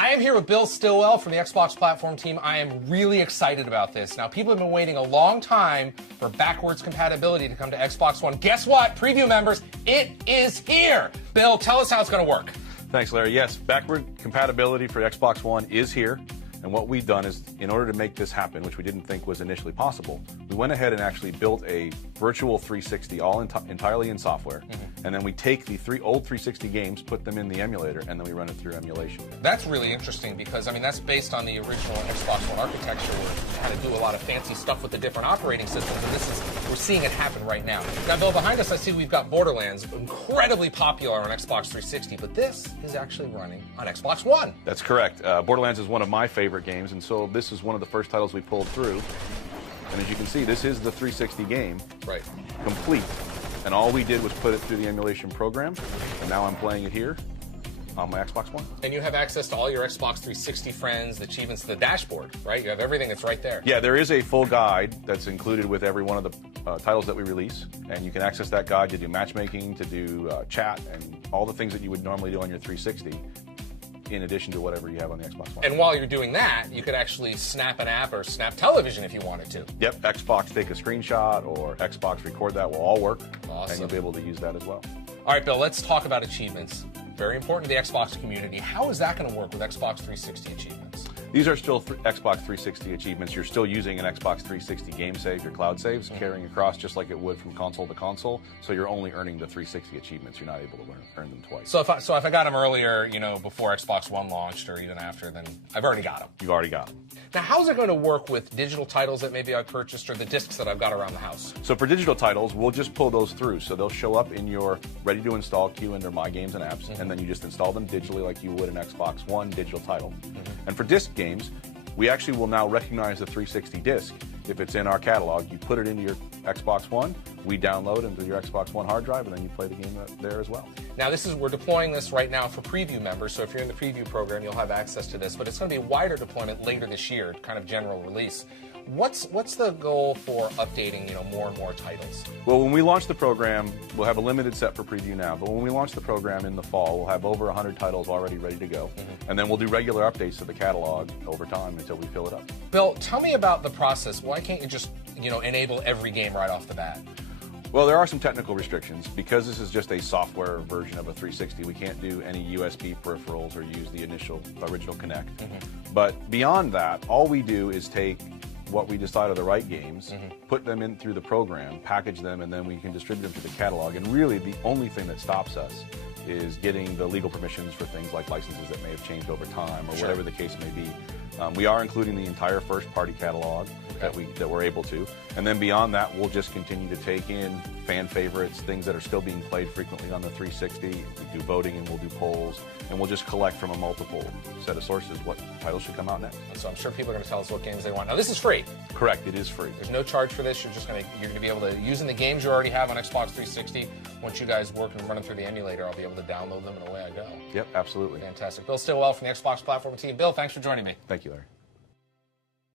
I am here with Bill Stillwell from the Xbox platform team. I am really excited about this. Now, people have been waiting a long time for backwards compatibility to come to Xbox One. Guess what, preview members? It is here. Bill, tell us how it's going to work. Thanks, Larry. Yes, backward compatibility for Xbox One is here. And what we've done is, in order to make this happen, which we didn't think was initially possible, we went ahead and actually built a virtual 360 all entirely in software. And then we take the old 360 games, put them in the emulator, and then we run it through emulation. That's really interesting because, I mean, that's based on the original Xbox One architecture where you had to do a lot of fancy stuff with the different operating systems, and we're seeing it happen right now. Now, Bill, behind us I see we've got Borderlands, incredibly popular on Xbox 360, but this is actually running on Xbox One. That's correct. Borderlands is one of my favorite games, and so this is one of the first titles we pulled through. And as you can see, this is the 360 game, right, complete. And all we did was put it through the emulation program, and now I'm playing it here on my Xbox One. And you have access to all your Xbox 360 friends, the achievements, the dashboard, right? You have everything that's right there. Yeah, there is a full guide that's included with every one of the titles that we release, and you can access that guide to do matchmaking, to do chat, and all the things that you would normally do on your 360. In addition to whatever you have on the Xbox One. And while you're doing that, you could actually snap an app or snap television if you wanted to. Yep, Xbox take a screenshot or Xbox record that will all work. Awesome. And you'll be able to use that as well. All right, Bill, let's talk about achievements. Very important to the Xbox community. How is that going to work with Xbox 360 achievements? These are still Xbox 360 achievements. You're still using an Xbox 360 game save, your cloud saves, carrying across just like it would from console to console. So you're only earning the 360 achievements. You're not able to earn them twice. So if I got them earlier, you know, before Xbox One launched or even after, then I've already got them. You've already got them. Now, how's it going to work with digital titles that maybe I purchased or the discs that I've got around the house? So for digital titles, we'll just pull those through. So they'll show up in your ready-to-install queue under My Games and Apps, and then you just install them digitally like you would an Xbox One digital title. And for disc games, we actually will now recognize the 360 disc. If it's in our catalog, you put it into your Xbox One, we download into your Xbox One hard drive, and then you play the game there as well. Now, we're deploying this right now for preview members, so if you're in the preview program, you'll have access to this, but it's going to be a wider deployment later this year, kind of general release. What's the goal for updating, more and more titles? Well, when we launch the program, we'll have a limited set for preview now, but when we launch the program in the fall, we'll have over 100 titles already ready to go, and then we'll do regular updates to the catalog over time until we fill it up. Bill, tell me about the process. Why can't you just, enable every game right off the bat? Well, there are some technical restrictions. Because this is just a software version of a 360, we can't do any USB peripherals or use the original Kinect. But beyond that, all we do is take what we decide are the right games, put them in through the program, package them, and then we can distribute them to the catalog. And really, the only thing that stops us is getting the legal permissions for things like licenses that may have changed over time or whatever the case may be. We are including the entire first-party catalog that we're able to. And then beyond that, we'll just continue to take in fan favorites, things that are still being played frequently on the 360. We do voting and we'll do polls, and we'll just collect from a multiple set of sources what titles should come out next. So I'm sure people are going to tell us what games they want. Now, this is free. Correct, it is free. There's no charge for this. You're going to be able to, using the games you already have on Xbox 360, once you guys work and run them through the emulator, I'll be able to download them and away I go. Yep, absolutely. Fantastic. Bill Stillwell from the Xbox platform team. Bill, thanks for joining me. Thank you, Larry.